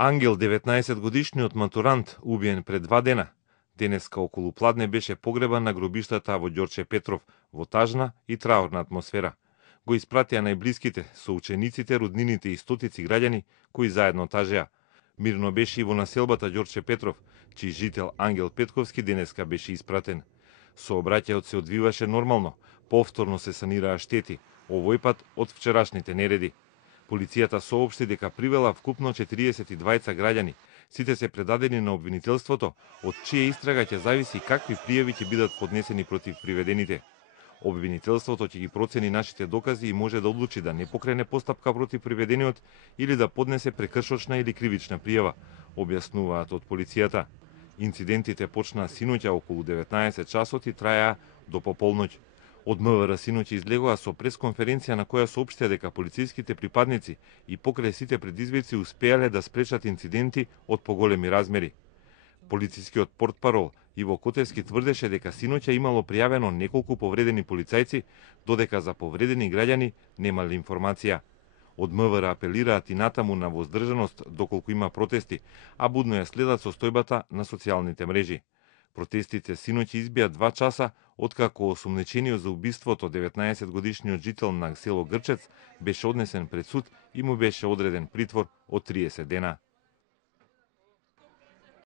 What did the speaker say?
Ангел, 19-годишниот матурант, убиен пред 2 дена. Денеска околу пладне беше погребан на гробиштата во Ѓорче Петров во тажна и траурна атмосфера. Го испратија најблиските, соучениците, роднините и стотици граѓани кои заедно тажеа. Мирно беше и во населбата Ѓорче Петров, чиј жител Ангел Петковски денеска беше испратен. Сообраќајот се одвиваше нормално, повторно се санираа штети, овој пат од вчерашните нереди. Полицијата соопшти дека привела вкупно 42 граѓани. Сите се предадени на обвинителството, од чија истрага ќе зависи какви пријави ќе бидат поднесени против приведените. Обвинителството ќе ги процени нашите докази и може да одлучи да не покрене постапка против приведениот или да поднесе прекршочна или кривична пријава, објаснуваат од полицијата. Инцидентите почнаа синоќа околу 19 часот и траја до пополноќ. Од МВР синоќа излегоа со пресконференција на која соопштија дека полициските припадници и покрај сите предизвици успеале да спречат инциденти од поголеми размери. Полицискиот портпарол Иво Котевски тврдеше дека синоќа имало пријавено неколку повредени полицајци, додека за повредени граѓани немале информација. Од МВР апелираат и натаму на воздржаност доколку има протести, а будно ја следат состојбата на социјалните мрежи. Протестите синоќа избија 2 часа, откако осумнечениот за убиството 19-годишниот жител на село Грчец беше однесен пред суд и му беше одреден притвор од 30 дена.